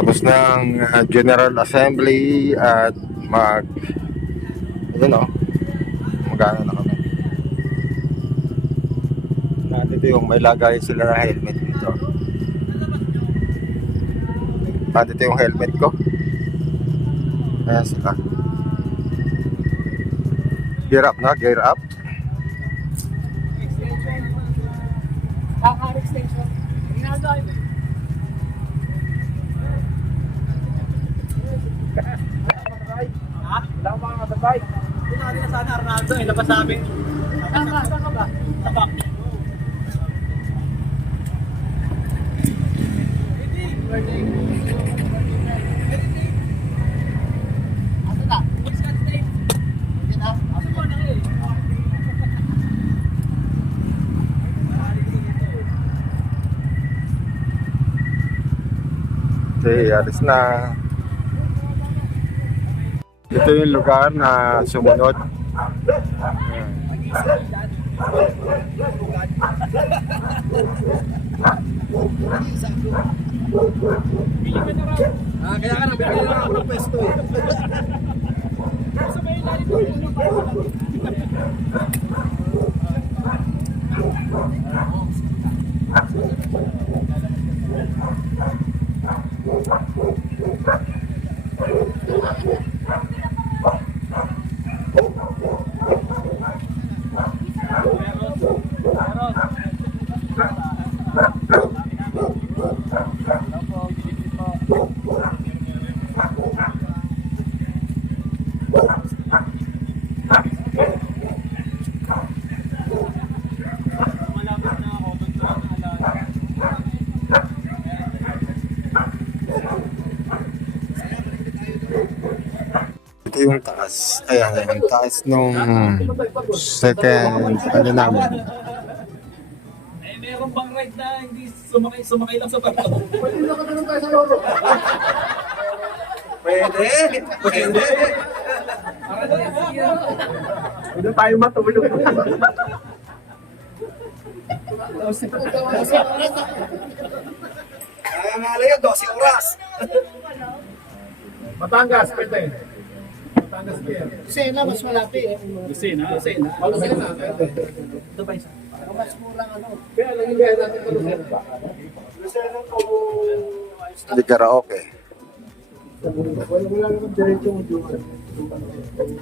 Tapos ng General Assembly at yun o, magana na kami. Nandito yung may lagay sila na helmet dito. Nandito yung helmet ko. Ayan sila. Gear up na, gear up. Wala mga katabay. Pinali na sana Arnaldo, labas sa amin. Saan ka ba? Sa back. Asa na? What's that name? Asa mo na eh? Okay, alis na. Ito yung lugar na sumunod. Kaya ka nabili lang ako ng pwesto eh. Ito yung taas. Ayan, yung taas nung second, ano namin. Eh, meron bang ride na hindi sumakay lang sa bato? Pwede. Pwede tayo matulog. Nangangalay yun, 12 oras. Batangas, pwede. Batangas pier. Sena, mas malapit. Lucena. Ito ba isa? Mas murang ano. Kaya lang hindi natin ito Lucena pa. Hindi karaoke. Wala naman diretso mo doon.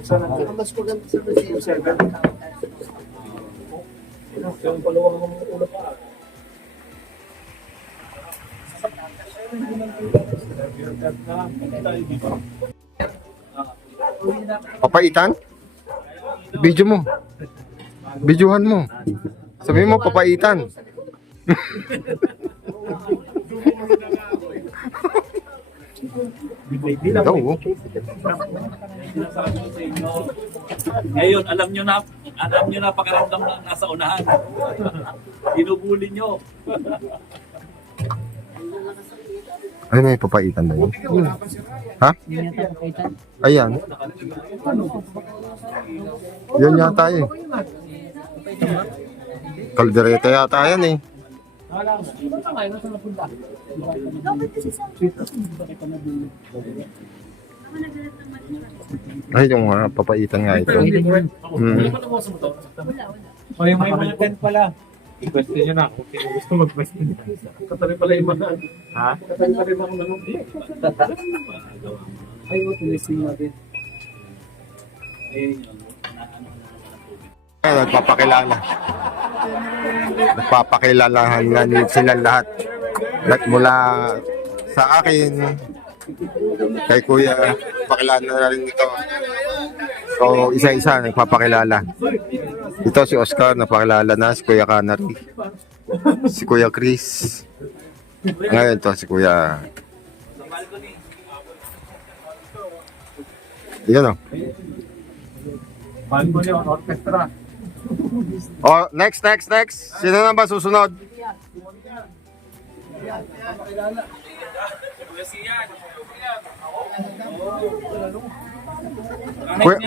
Ang mas maganda sa Lucena. Yung paluwang ng ulo pa. Papaitan? Video mo. Videohan mo. Sabihin mo, papaitan. Ikaw, oh. Ngayon, alam nyo na pakiramdam na nasa unahan. Inubuli nyo. Ay, may papaitan na yun. Ha? Ayan. Yan yata eh. Kaldereta yata yan eh. Ay, yung papaitan nga ito. O yung may mga tent pala. I-question nyo na kung sino gusto mag-question. Katali pala yung mga. Ha? Katali pala yung mga. Ay, tulising natin. Ay, nagpapakilala. Nagpapakilalahan nga sila lahat. Lahat mula sa akin, kay Kuya, pakilala na rin ito. So, isa-isa nagpapakilala. Ito si Oscar, napakilala na. Si Kuya Canary. Si Kuya Chris. Ngayon to si Kuya. Yan o. Balcony on orchestra. Oh, next. Sino na ba susunod?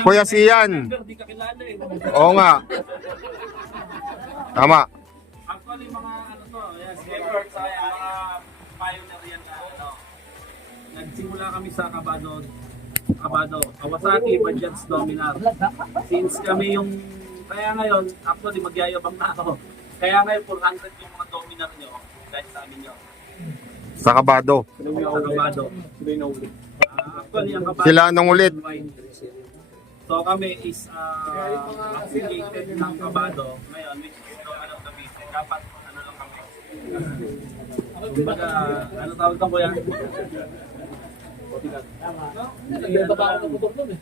Kuya Sian. Hindi ka kilala eh. Oo nga. Tama. Actually, mga ano to, yes, Gilbert, sa mga pioneer yan na ano. nagsimula kami sa Kabado, Kawasaki, Bajaj, Dominar. Since kami yung, kaya ngayon, actually magyayabang na ako. Kaya ngayon 400 yung mga Dominar nyo, kahit sa amin nyo. Sa Kabado. Sa Kabado. Actually, ang Kabado, Sila nung ulit. so kami is affiliated ng Kabado. Ngayon, which is Government of Cavite. Dapat ano lang kami. Kumbaga, ano tawag ka po yan? Nagbenta pa ako ng motor doon eh.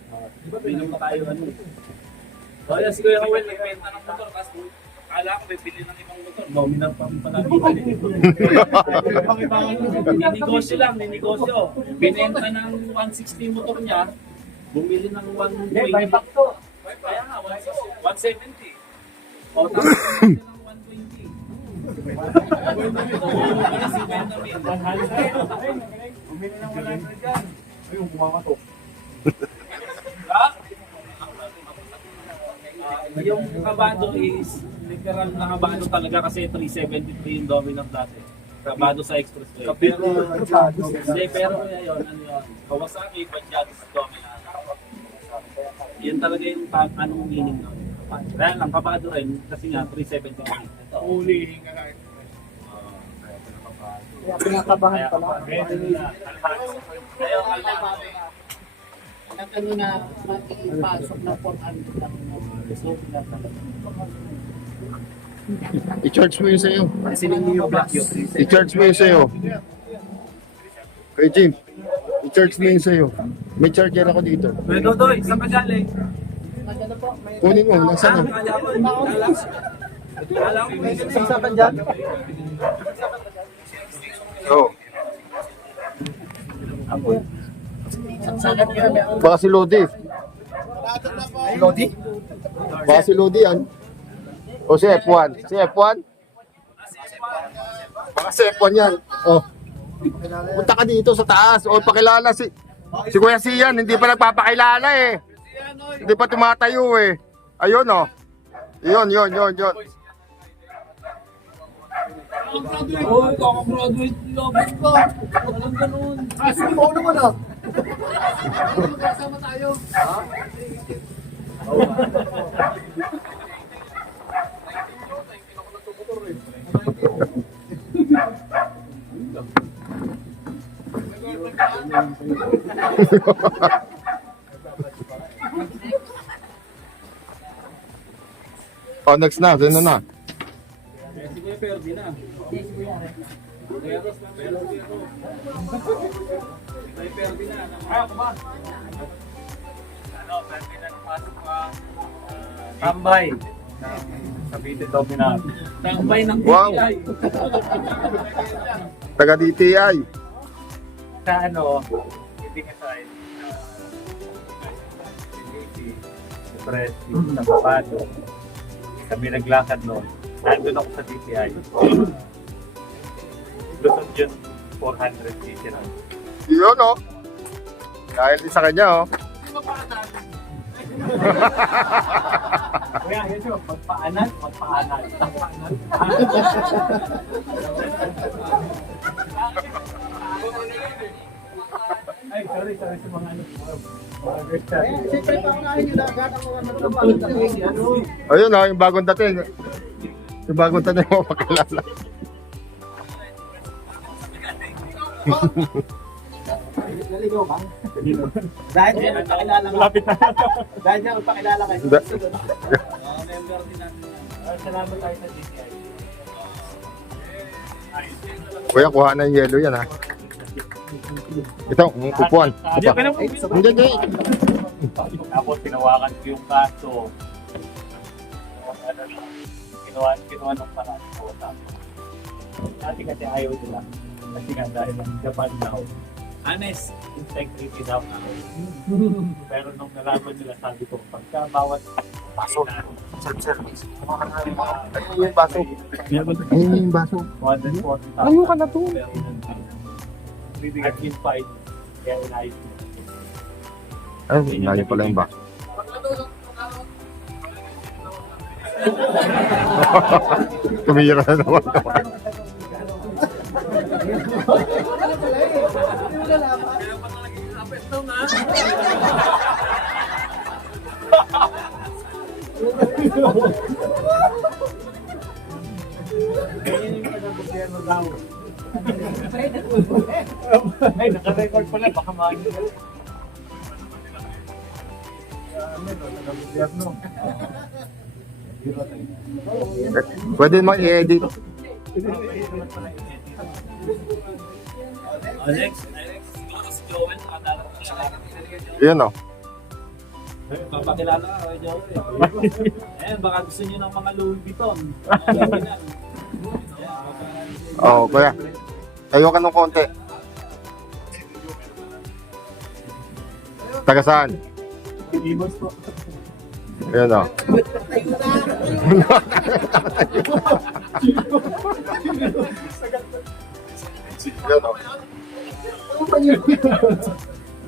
Binom na tayo ano. So ayan, si Kuya Owen nagbenta ng motor. Tapos akala ko may bili ng ibang motor. Dominar pa pala ninegosyo lang, ninegosyo. Binenta ng 160 motor niya. Bumili ng 120. Kaya nga, 170. O tapos bumili ng 120. Bumili ng 100 yan. Ayun, kumakatok. Yung Kabado is literal na Kabado talaga kasi 373 yung Dominar dati. Kabado sa expressway. Pero yun, ano yun, Kawasaki, Bajaj, Dominar. Yan talaga yung anong meaning nun. Kaya lang, Kabado rin, kasi nga 373. Uli nga kahit. Kaya pinakabahan pala. Kaya alam Nagano na makipasok ng 400 ng result na talaga. I-charge mo yun sa'yo. kasi ninyo black yun. I-charge mo yun sa'yo. Kay Jim, i-charge mo yun sa'yo. May charger ako dito. May Dodoy, saan ka galing? Nagano po, may Kunin mo, nasaan na? Alam ko, may saksakan dyan. Oo. Saksakan nila meron. Baka si Lodi. Lodi? Baka si Lodi yan. O si F1. Si F1? Baka si F1 yan. O. Punta ka dito sa taas. O pakilala si Kuya Sian. Hindi pa nagpapakilala eh. Hindi pa tumatayo eh. Ayun o. Yun. oh, kaka-graduate labas ka. Walang ganun. Kasi mo naman ah. Kasama tayo. O next na. Sino na? Si Kuya Ferdi na. Meros na meron dito. Si Kuya Ferdi na. Ano ba? Ano, Ferdi na napasok ka. Tambay. Cavite Dominar. Tambay ng Wow. DTI. Taga DTI. Sa ano, hindi ka sa Press, sa Kabado. Kami naglakad noon. Nandun ako sa DTI. Luzon yun, 400cc na. Yun o. Dahil din sa kanya o. Kuya, yun yun. Magpaanan. Ay, sorry sa mga ano. Mga Christian. Siyempre, pangunahin nyo na agad ang mga nagtrabaho. Ayun o, yung bagong dating. Yung bagong dating mo pakilala. Naligaw ba? Dahil dyan, magpakilala ka. Lapit na. Dahil dyan, magpakilala kayo. Member din natin. Salamat tayo sa DTI. Kuya, kuha na yung yellow yan ha. Ito, upuan. Upuan. Hindi. Tapos tinawakan ko yung kaso. Ano lang, kinuha ng paraan ko. Dati kasi ayaw nila. Kasi nga dahil ng Japan daw, Honest. integrity daw na. Pero nung nalaman nila, sabi ko, pagka bawat Baso. Self-service. Ayun yung baso. Ayun yung baso. 140,000. Ayun ka na to. At in fight, kaya inayos nila. Ay, layo pala yung baso. Tumira na naman. Wala ito nga. Ay, naka-record pala. Baka maagin. Pwede mo i-edit. Next. Siguro si Joel, nakadarating siya. Yun o. Papakilala ka kay Joel. Ayan, baka gusto niyo ng mga Louis Vuitton. Ayan. Oo, kuya. Tayo ka ng konti. Taga saan? Yun o. Yun o.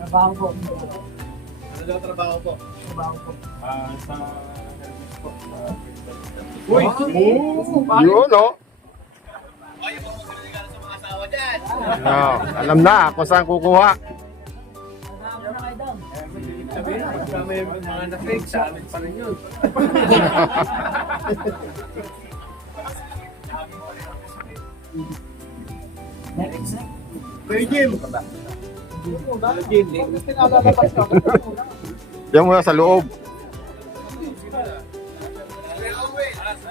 Trabaho po. Ano daw trabaho po? Trabaho po. Sa... Uy! Yun o. Ayaw mo magregalo sa mga asawa dyan. Oh, alam na kung saan kukuha. Pagka may mga na-fake, sa amin pa rin yun. Next. Kuya Jim! Yan muna sa loob.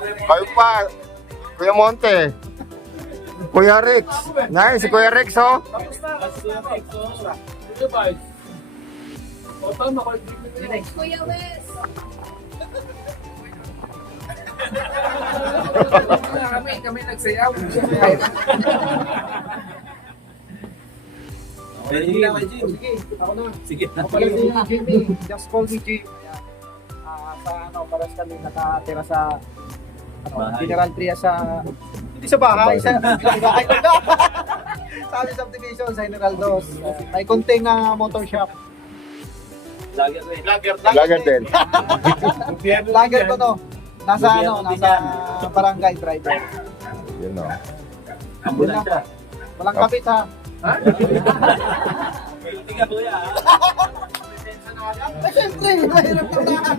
Kayo pa. Kuya Monte. Kuya Rex. Nice, si Kuya Rex oh. Kuya Wes. Kami nagsayaw. Sige, ako na. Sige. Pala si Jimmy, just call me Jim. Sa paras kami nakatira sa General Trias sa hindi sa bahay, sa bahay ko na. Sabi subdivision sa General Dos. May kunting motor shop. Lager din. Lager ko no. Nasa barangay driver. Yun o. Ambulansya. Walang kapit ha. Hindi ka kuya. Ay, syempre, mahirap na lang.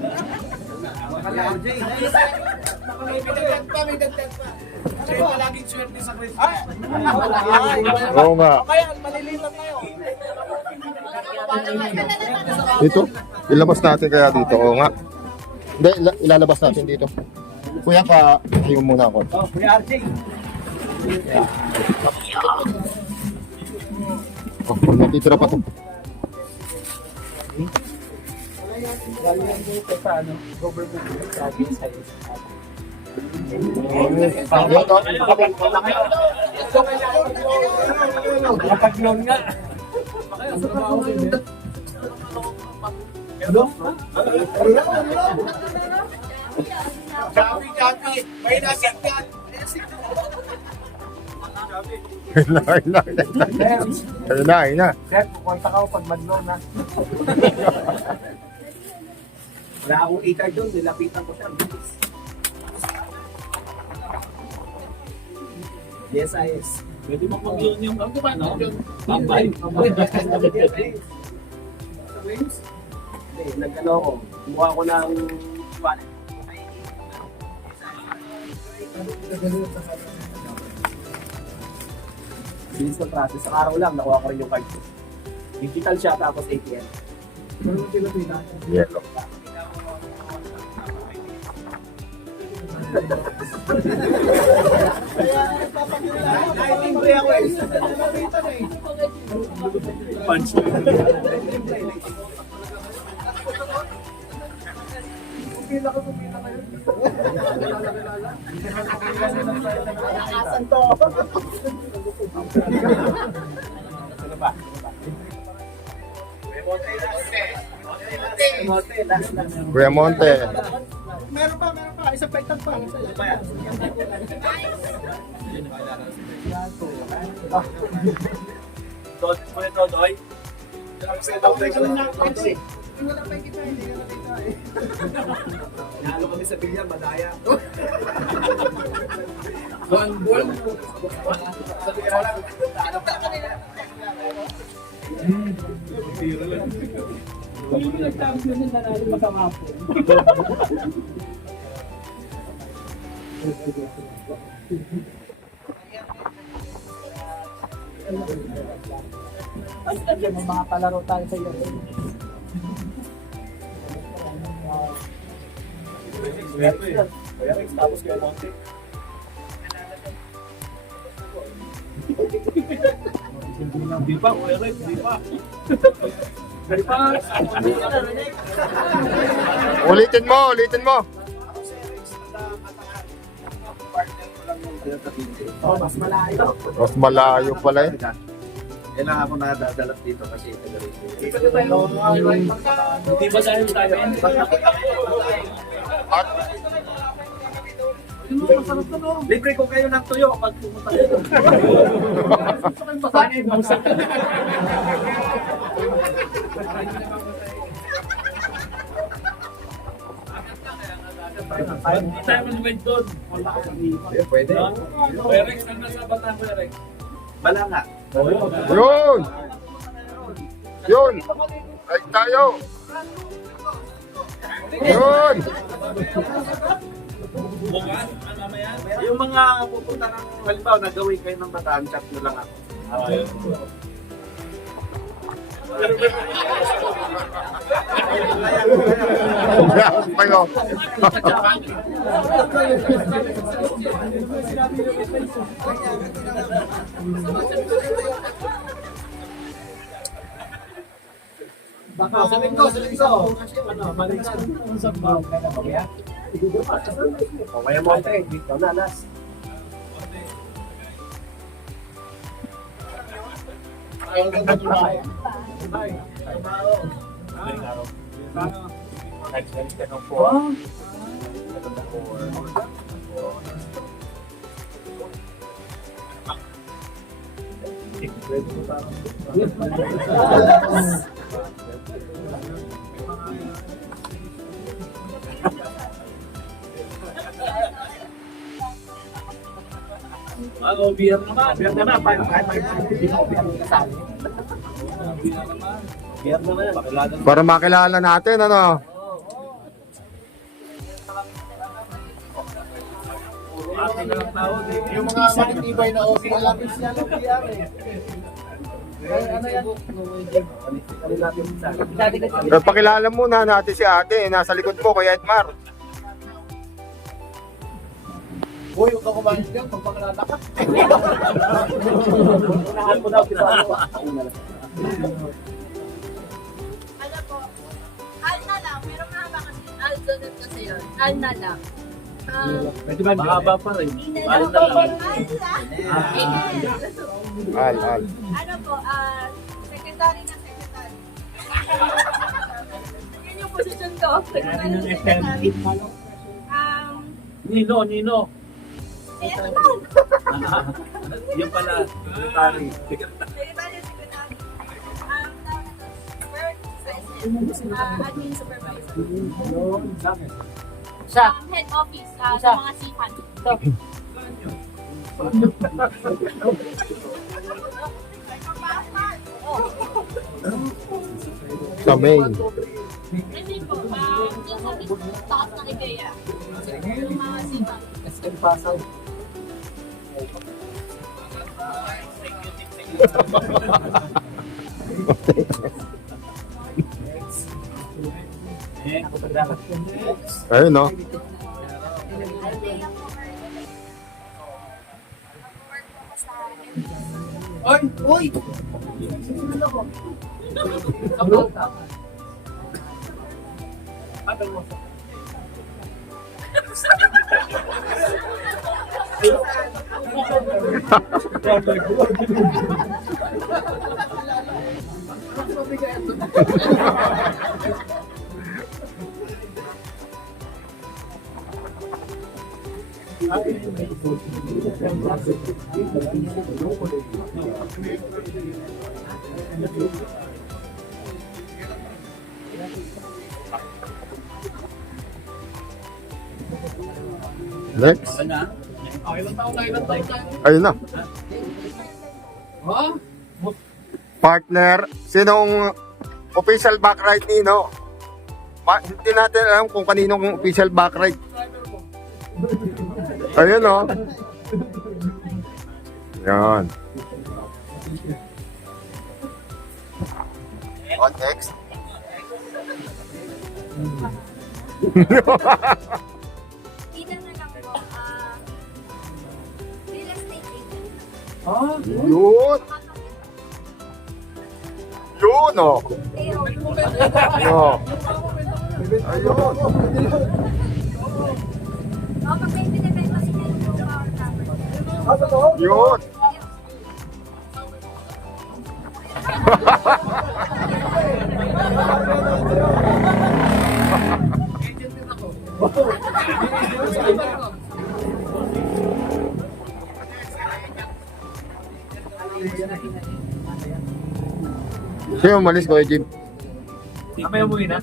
Oo nga. Kaya, malilitan tayo. Dito? Ilabas natin kaya dito. Oo nga. Hindi, ilalabas natin dito. Kuya pa, ayun muna ako. Oh, Kuya RJ. Oh, natitira pa to. Kapag-loan nga. May nasigyan. Ayun na. Sir, pupunta ka pag mag-loan na. Wala akong e-card doon, nilapitan ko siya. Yes, IS. Pwede mo mag-loan yung ano ba, no? Tambay. Nag-ano ako, kumuha ko ng wallet. Bilis ng process. Sa araw lang, nakuha ko rin yung card ko. Digital siya, tapos ATM. Yellow. Punch. Asan to? Kuya Monte. Meron pa. Isang paitan pa. Kuya Todoy. Wala pa kita, hindi ka nakita eh. Nalo kami sa bilyar, madaya. Buwan. Sabi ka lang. Ano ka kanina? Yung nag-champion yung nanalo masama po. May mga palaro tayo sa iyo. Tapos kayo Monte. Di pa, Eric, di pa. Di pa. Ulitin mo. Oh, mas malayo. Mas malayo pala eh. Yan lang ako nadadalat dito kasi taga-rito. Di ba dahil tayo? At Libre ko kayo ng tuyo pag pumunta dito. Hindi tayo maluwid doon. Pwede. Eric, saan na sa Bataan ko, Eric? Bala nga. Yun! Ay tayo! Yun! Bukas? Ano mamaya? Yung mga pupunta ng halimbawa nagawin kayo ng Bataan, chat nyo lang ako. Tayo! Sa linggo. Ano, balikan. Usap mo. Kaya na kaya? O kaya Monte, dito na, last. Beer naman. Biar na, hindi ako kasali. Beer naman yan. Pakilala. Para makilala natin, ano? Ate na lang tao. Yung mga matitibay na OP, malapit siya ng PR eh. Kaya ano yan? Pakilala muna natin si ate. Nasa likod mo, Kuya Edmar. Uy, huwag ka kumain dyan, pagpakilala ka. Unahan mo daw kita ako. Ano po? Al na lang. Meron mahaba kasi. Al donut kasi yun. Al na lang. Pwede ba? Mahaba pa rin. Al na lang. Al. Ano po? Secretary na secretary. Yun yung posisyon ko. Secretary na secretary. Nino. Yes, ma'am. Yung pala. Secretary. Secretary, secretary. Work sa admin supervisor. Siya. Head office sa mga sipan. Sa main. Kasi po, yung sa taas ng IKEA. Yung mga sipan. SM Pasay. Ayun, no? Uy! Next. Ayun na. Partner, sinong official back ride ni no. Hindi natin alam kung kaninong official back ride. Ayun oh. Yan. On next. Tina na lang po, real estate agent. Yun. Yun oh. Payroll. Oh. Ayun. Pag may binibenta kasi kayo po number. Yun. Sino umalis ko, Jim? Mamaya umuwi na.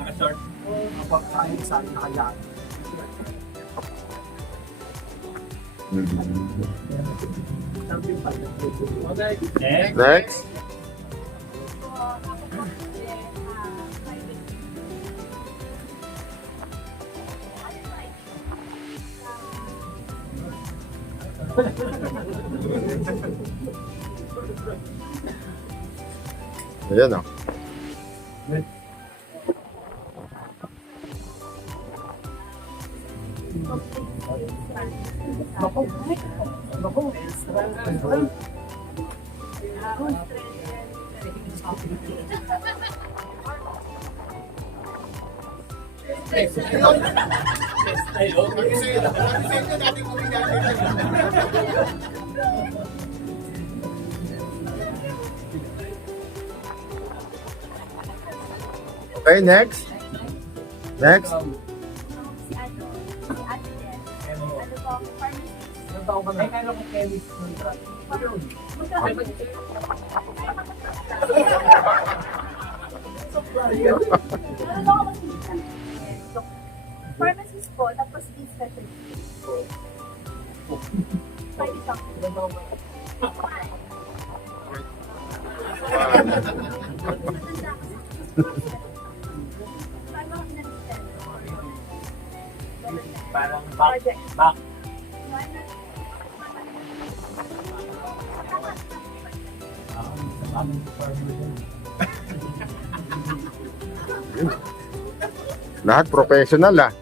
Naka-short. Kapag sa akin nakayaan. Eh? Next. Ayan oh. Okay, next. Next. Si Ate Jess. Ano po, pharmacist. Ay, kaya ko chemist ng drug. Pharmacist po, tapos e-specialist. Pwede sa Parang project. back. Lahat professional ah.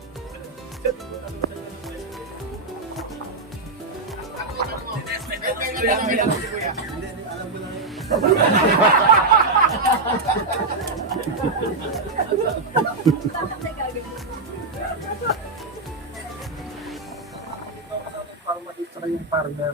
Para makita ko yung partner.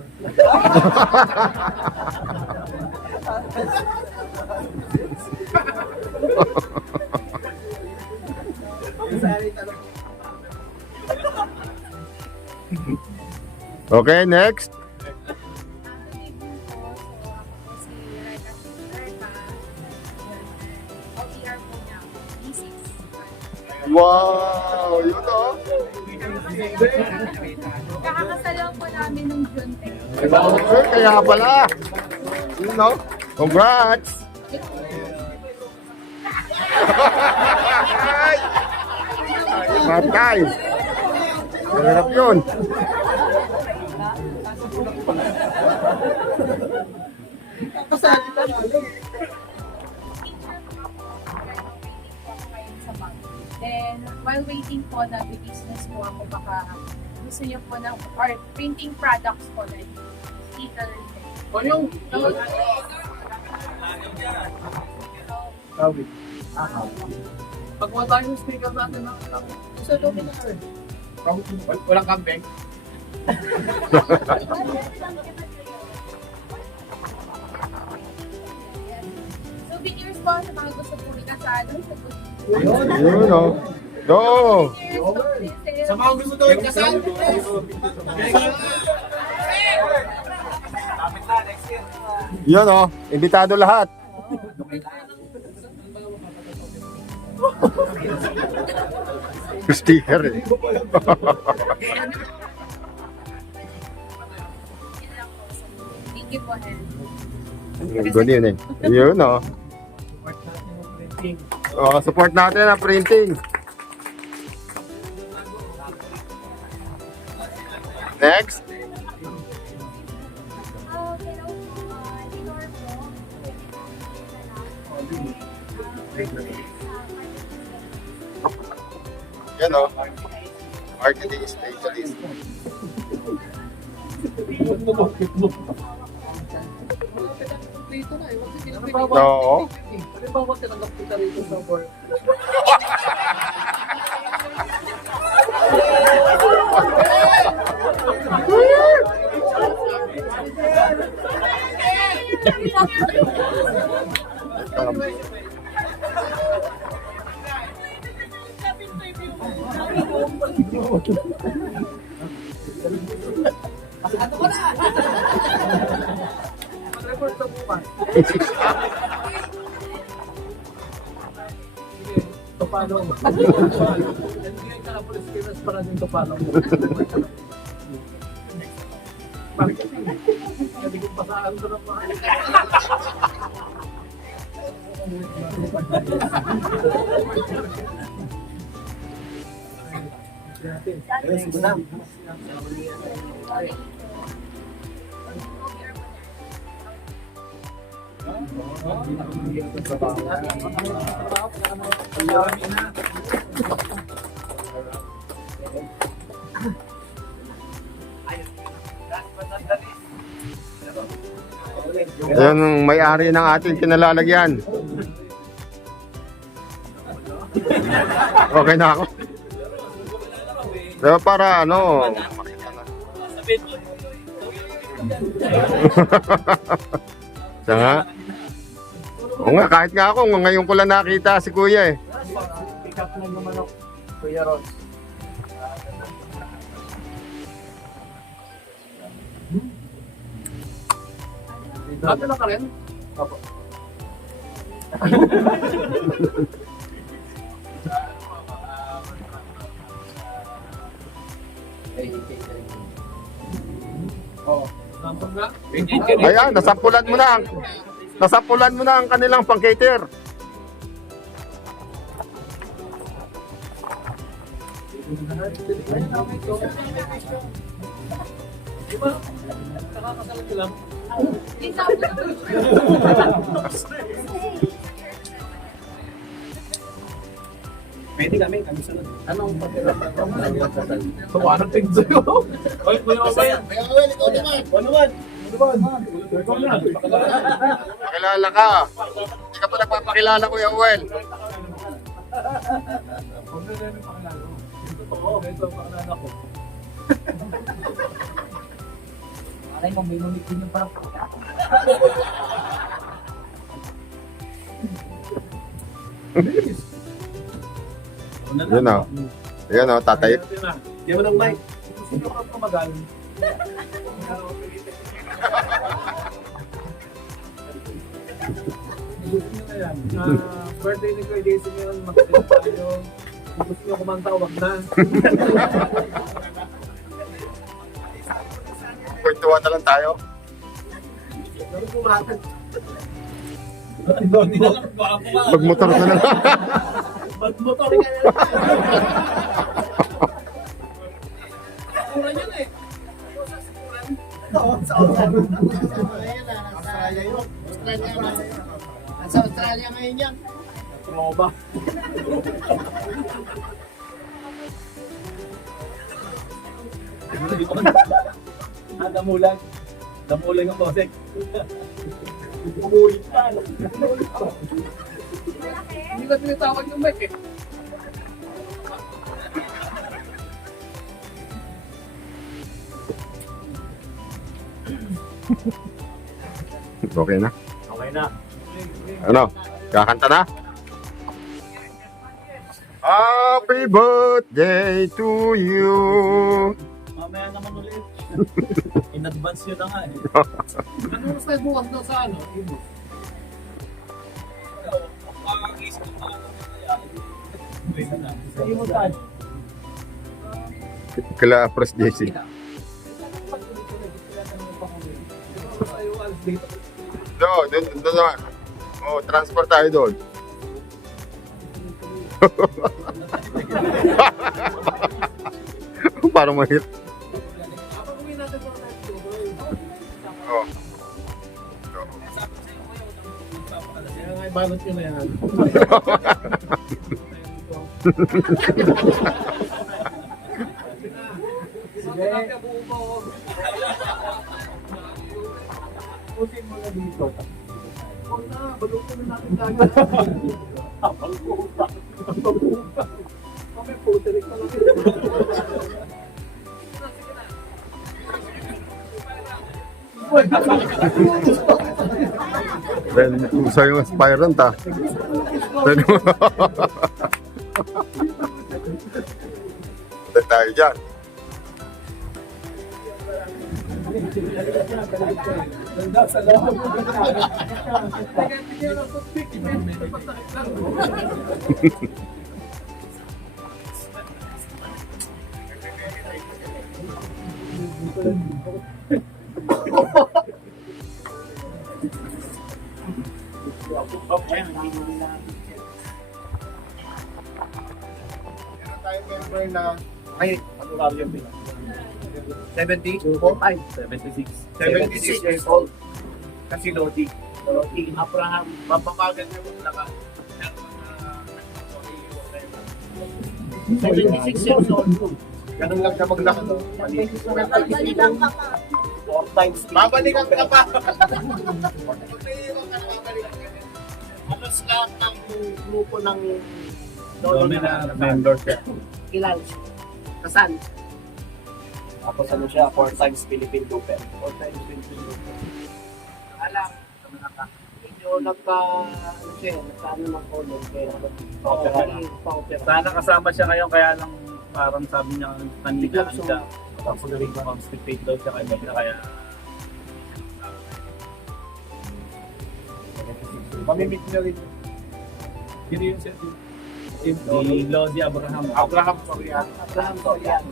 Okay, next. Wow, yun oh. Kakakasalaw po namin ng June 10. Okay, kaya pala. Yun oh. Congrats. Matay. Sarap yun. Then, while waiting po, nag-business po ako baka gusto niyo po ng or printing products po like sticker. O yung... Kawit. Pag wala tayo yung speaker natin na sa doon na rin. Walang camping. Souvenirs po sa mga gusto po ikasalo. Yun oh. Go. Sa mga gusto daw yung kasal. Yun oh. Imbitado lahat. Sticker eh. Thank you po, Hen. Good evening. Yun oh. printing. Oh, support natin ang printing. Next. Yan o. Marketing specialist. Oo. Topalo. Hindi ka na police clearance para din topalo. Sabi ko pasaan ko ng mga. Yan ang may-ari ng ating kinalalagyan. Okay na ako. Pero para ano, Sabihin mo. siya nga. Oo nga, kahit nga ako, ngayon ko lang nakita si Kuya eh. Pick up lang naman ako, Kuya Ron. Nadala ka rin? Nampang ka? Ayan, nasampulan mo na ang kanilang pang-cater. Di ba? Nakakasalat ka lang. Pwede kami sunod. Anong pakiramdam? Tumanang tingin sa'yo. Oy, Kuya Owen. Pakilala ka. Hindi ka pa nagpapakilala, Kuya Owen. Huwag na rin ang pakilala ko. Oo, ito ang pakilala ko. Aray mo, may mamit din yung parang Yun o. Yan o, tatay. Di mo ng mic. Gusto nyo ka tumagal. Gusto nyo na yan. Birthday ni Kuya Jason yun, magkalit tayo. Kung gusto nyo kumanta, wag na. Kwentuhan na lang tayo. Hindi na lang, baka pa. Magmotor ka na lang. Magmotor ka na lang. Sikuran yun eh. Sa Australia ngayon yan. Troba. Damulan. Damulan yung kosek. Umulit pa. Hindi ka tinatawag yung mic eh. Okay na. Okay na. Ano? Kakanta na? Happy birthday to you. Mamaya naman ulit. In advance yun na nga eh. Ano oras tayo bukas daw sa ano? Makakakisip ko na lang. Sige mo saan? Kala Pres JC. Doon naman. Oh, transport tayo doon. Parang mahirap. Oh. Kaya nga, ibalot nyo na yan. Pusin mo na dito. Then, usa yung aspirant ah. Then, then tayo dyan. Meron tayong member na ay, patuloy yung bilang. 70? 76. 76 years old. Kasi Lodi. Lodi, Abraham, mapapagan niya mo lang. 76 years old. Ganun lang siya maglakad. Babalikan ka pa. 4 times. Babalikan ka pa. Babalikan ka na. Halos lahat ng grupo ng Dominant members. Ilan? Kasan? Tapos ano siya, 4 times Philippine Super. 4 times Philippine Super. Alam, medyo ano siya, nagkano ng colon kaya Sana kasama siya ngayon, kaya lang parang sabi niya kanina siya. Tapos na rin constipate daw siya kanina, kaya Mamimit niya rin. sino yun siya? Si Lodi Abraham. Abraham Soriano. Abraham Soriano.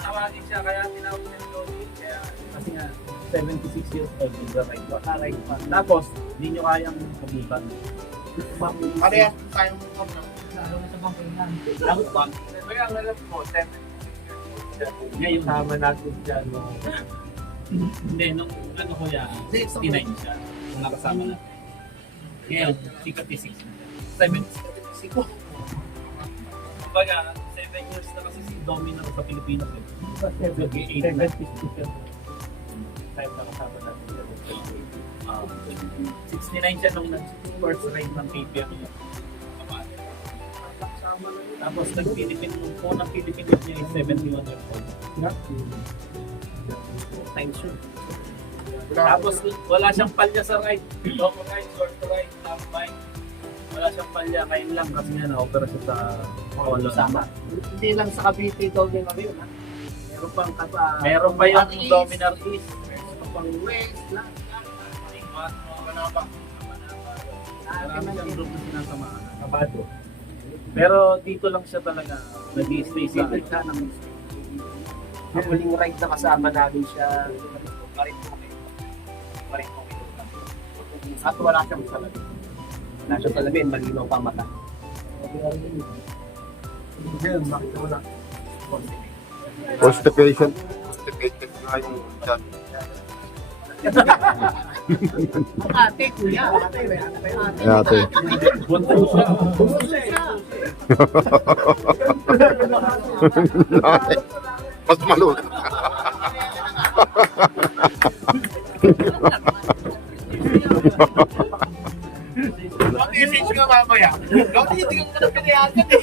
Tawagin siya, kaya tinawag niya ni Lodi. Kaya kasi nga 76 years old, right pa. Right pa. Tapos, hindi nyo kayang kabutan. Parehas tayong Lang pa. Kaya ang alam ko, 7. Ngayon, Sama natin dyan. No? hindi, nung ano ko yan, 69 siya. Nung nakasama na. Ngayon, 56 na. 76. Kumbaga, 7 years na kasi si Domino sa Pilipinas. Nag-8 na. Time na kasama natin dyan. 69 siya nung nag-first ride ng KPM. Tapos nag-Philippine, nung unang Philippine niya is 71 years old. Times yun. Tapos wala siyang palya sa ride. Long ride, short ride, long bike. Wala siyang palya, kain lang kasi nga na-opera siya sa colon. Sama. Hindi lang sa Cavite daw din ano yun ha. Meron pang Meron pa yung Dominar East. Meron pang West, lahat. Marami siyang group na sinasamahan. Kabado. Pero dito lang siya talaga nag-i-stay sa Dito siya ng ang huling ride na kasama namin siya. At wala siyang salamin. Wala siyang salamin, malinaw pa mata. Constipation. Constipation nga yung chat. Ate, kuya. Ate. buntot siya. Mas maluto. Mag-message ka mamaya. Lodi, hindi ka na pinayagan eh.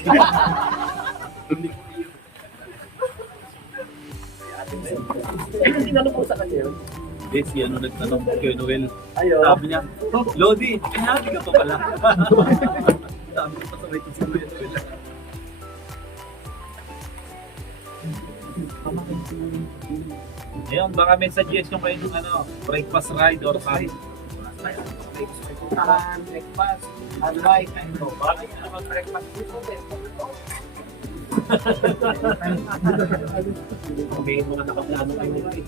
Tinanong ko sa kanya yun. Si ano nagtanong kay Noel. Ayo. Sabi niya, Lodi, kinabi ka pa pala. Sabi ko pa sa may si Noel. Ayun, baka may suggestion kayo ng ano, breakfast ride or party. Breakfast, unlike, ano, bakit na mag-breakfast dito? May mga nakaplano kayo nila eh.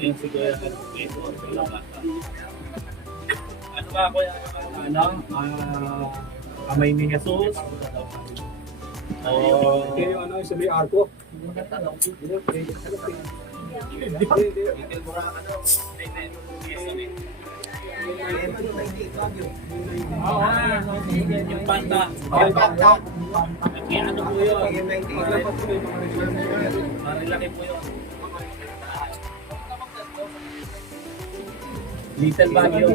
Ayun si Kuya, ano, may mga pa ako kamay ni Jesus. Yung ano, sa may arko. Yung banda. Kaya ano po yun? Marilaki po yun. Little Baguio.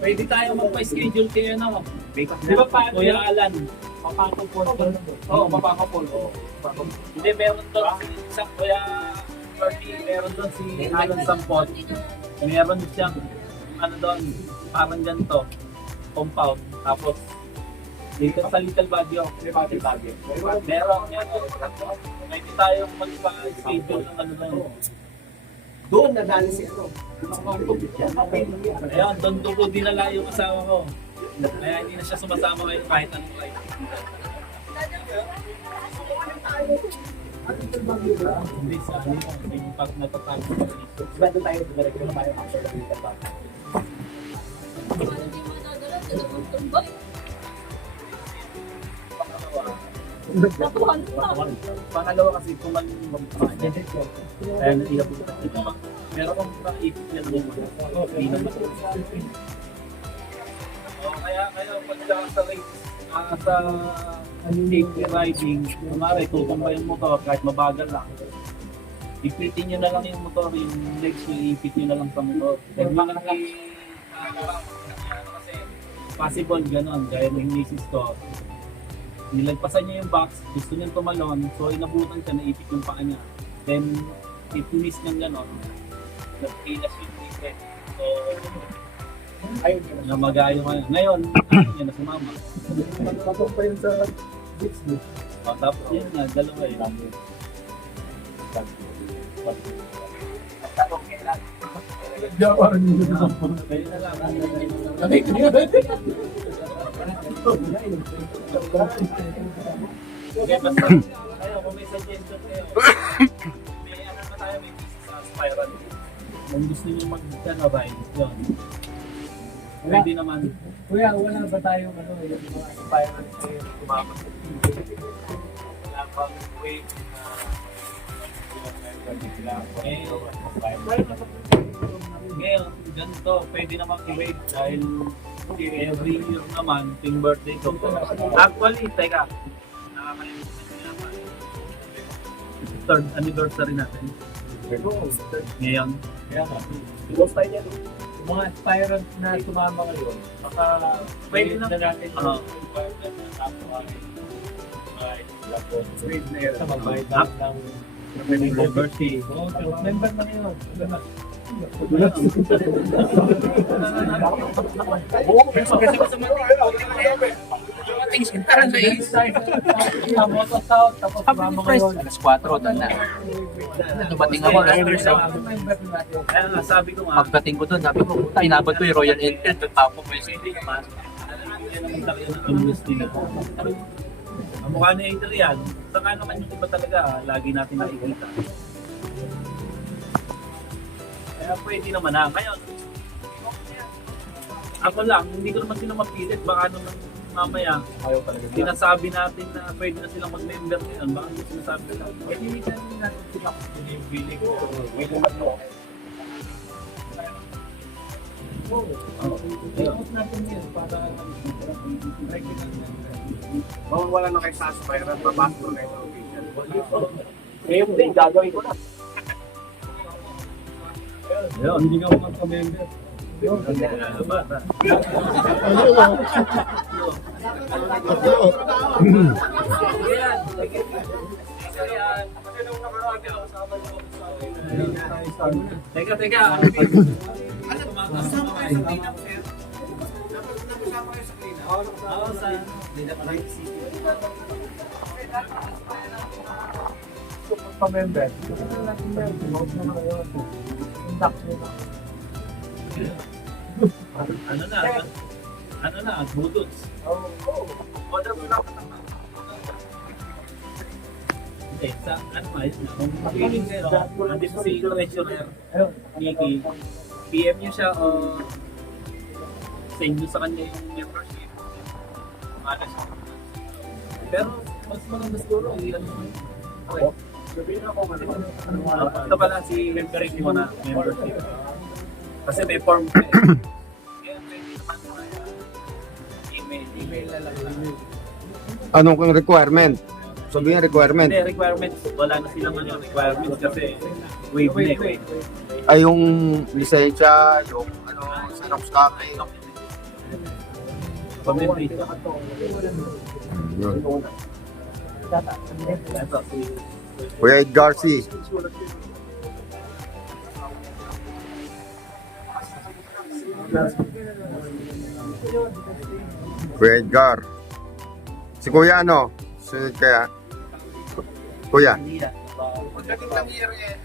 Pwede tayo magpa-schedule kayo na. Di ba pa? Kuya Alan. Papakapol. Oo, papakapol. Hindi, meron doon si isang Kuya Party, meron doon si Alan Sampot. Meron siyang ano doon, parang ganito, compound. Tapos, dito sa Little Baguio. Meron yan. Pwede tayo magpa-schedule ng ano doon. Doon nadali si ano. Ayun, doon ko dinala yung asawa ko. Kaya hindi na siya sumasama ngayon kahit anong ride. Hindi sa ano, yung pag natatapos sa dito. Ba't tayo direkto na tayo after the Little Baguio? Pangalawa kasi tumaling yung mga kaya hindi na po dito. Meron kang makaipit niya naman. Hindi naman. Kaya pagka sa race, sa safety riding, kumari tutong pa yung motor kahit mabagal lang. Ipitin nyo na lang yung motor, yung legs nyo, ipit nyo na lang sa motor. Huwag malaki, kasi possible ganon, gaya ng misis ko. Nilagpasan niya yung box, gusto niya tumalon, so inabutan siya, naipit yung paa niya. Then, itunis niya gano'n, nagpilas yung ipit. So, ayun yun, namagayo ka. Ngayon, ayun niya na sumama. Patong pa yun sa bits mo. Tapos yun nga, dalawa yun. Parang yun. Kaya na lang. Okay, basta kayo, kung may suggestion kayo, may ano na tayo, may thesis sa spiral. Kung gusto nyo mag-ride, yun. Pwede naman. Kuya, wala ba tayong ano, yung mga inspired kayo tumama sa Wala pang wave ngayon, ganito, pwede naman i-wave dahil every year naman, ting birthday ko. Actually, teka, nakakalimutan ko naman. Third anniversary natin. Ngayon. Kaya nga, close tayo dyan. Yung mga inspired na tumama ngayon, baka Pwede na. natin Oo. grade na yun. Magbayad lang ng Birthday. member na yun. Tapos tumama ngayon. Alas 4, doon na. Dumating ako, alas 3. Kaya nga, sabi ko nga, Pagdating ko doon, sabi ko, puta, inabot ko yung Royal Enfield, doon ako po yung hindi naman, yan ang laki ng honesty na po. Ang mukha ni Adrian, saka naman yung iba talaga, lagi natin nakikita. Kaya pwede naman na. Ngayon, ako lang, hindi ko naman sila mapilit. Baka naman mamaya, sinasabi natin na pwede na silang mag-member ngayon. Baka hindi sinasabi nila. Pwede natin sila kung yung feeling ko, may naman mo. Ayun. Natin yun para regular na. Wala na kayo sa spiral, mabastos na ito. Ngayon din, gagawin ko na. Ayun. Hindi ka magka-member. Bata. Teka. Ano tumakasama kayo sa cleanup, sir? Napasama kayo sa cleanup? Oo, sa cleanup Light City. Kung magpa-member, ano natin yan? Vote na ngayon. Induct nyo na. Ano na, budots. Order mo na. Hindi, sa ano ba yun? Kung feeling kayo, andito si treasurer, Nikki, PM nyo siya o send nyo sa kanya yung membership. Malas siya. Pero mas maganda siguro, ano mo yun. Okay. Ito pala si membership mo na membership. Kasi may form ka eh. Kaya pwede naman email na lang. Anong kung requirement? Sabihin requirement. Hindi, requirements. Wala na silang ano, requirements kasi wave na eh. Wave. Ay yung lisensya, yung ano, Xerox copy. Community. Yun. Ito, si Kuya Edgar C. Kuya Edgar. Si Kuya ano? Sunod kaya? Kuya. Pagdating ng year end,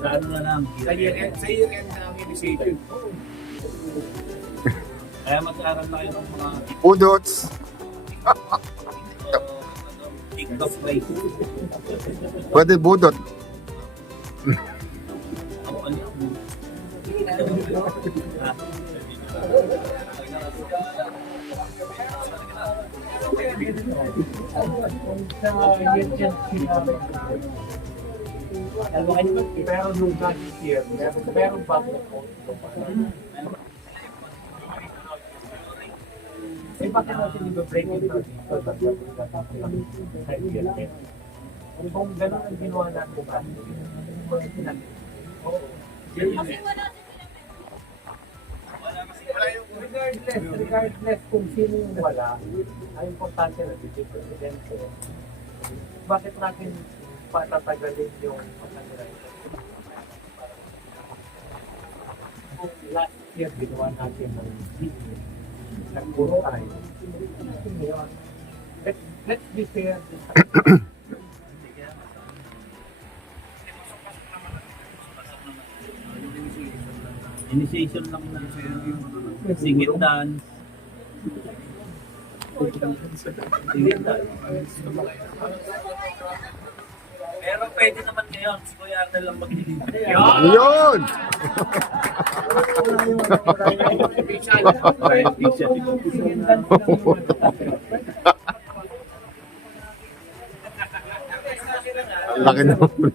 sa ano na lang. sa year end ng initiation. Kaya mag-aaral na kayo ng mga Udots. TikTok race. Pwede budot. Ako ano yun? Pero nung last year, meron ba ako eh, bakit natin i-break it down dito? Kung gano'n ang ginawa natin ba? Regardless kung sino yung wala, ang importante na dito presidente. Bakit natin patatagalin yung pagkakaroon? Kung last year ginawa natin ng video, nagpuro tayo. Let's be fair. Initiation lang na singit dance. Singit dance. Pero pwede naman ngayon, si Kuya Arnel lang mag-deliver. Yun!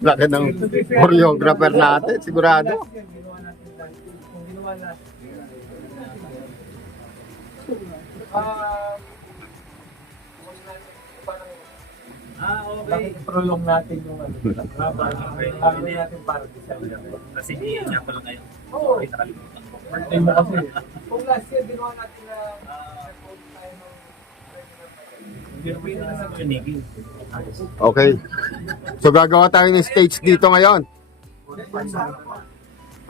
Laki ng choreographer natin, sigurado. Okay. Prolong natin yung ano. Para natin para December. Kasi hindi nga pala ngayon. Oo. Sorry, nakalimutan ko. Birthday mo kasi. Kung last year, ginawa natin na Hindi na pwede na sa Pinigil. Okay. So gagawa tayo ng stage dito ngayon.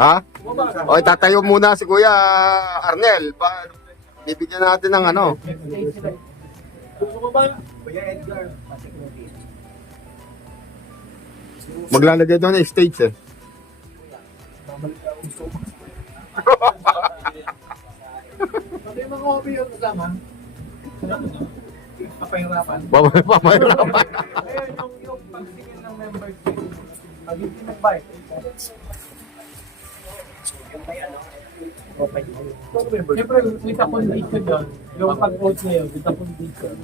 Ha? O tatayo muna si Kuya Arnel. Bibigyan natin ng ano. Maglalagay doon ng stage eh. Sabi yung mga hobby yung kasama. Papahirapan. Pamahirapan. Ayun, yung pagsingin ng membership. Magiging nag-bike. Siyempre, with a condition yun. Yung pag-vote na yun, with a condition.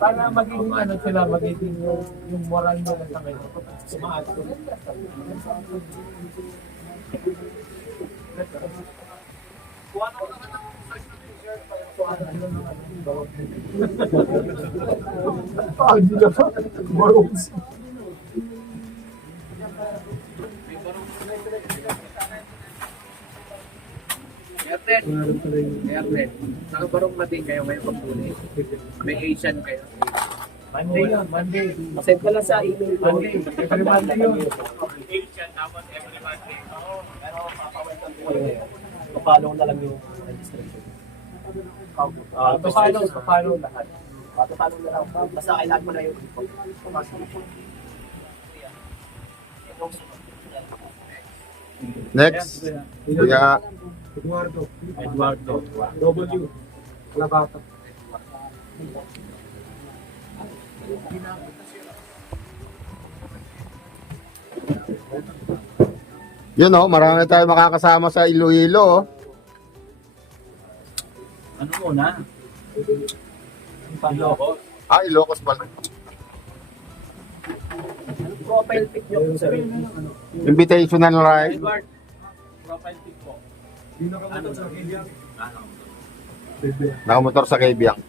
Para maging ano sila, magiging yung moral nila sa ngayon. Sumaat ko. Hindi na ba? Baros. Airnet. Nakabarong mating kayo ngayon pagpuli. May Asian kayo. Monday yun, Monday. Send ka lang sa email ko. Monday. Every Monday yun. Asian, tapos every Monday. Pero papawelcome ko kayo. Papalong na lang yung registration. Papalo lahat. Papalong na lang. Basta kailangan mo na yung info. Next. Kuya Eduardo. Eduardo. W. Clavato. Yun oh, marami tayo makakasama sa Iloilo oh. Ano muna? Ilocos. Ah, Ilocos pala. Profile pic nyo. Invitational ride. Edward, profile pic po. Ano? Nakamotor sa Kaibiyang.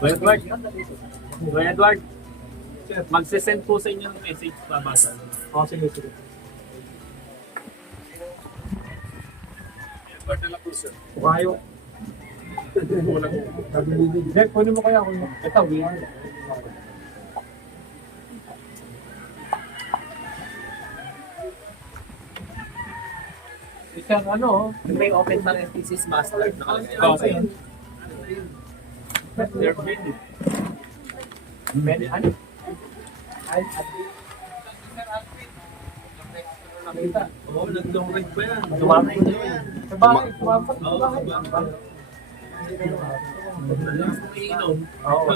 Kuya Edward, Kuya Edward, magsisend po sa inyo ng message babasa. Oh, sige, sige. Kayo. Jack, kunin mo kaya ako. Ito, win. Isang ano, May open parenthesis master. Okay. They're ready. ano? Ay, nakita. Oo, nag-long ride pa yan. Dumami na yan. Sa bahay, tumapak sa Oo, bahay. sa bahay. Umiinom. Oo.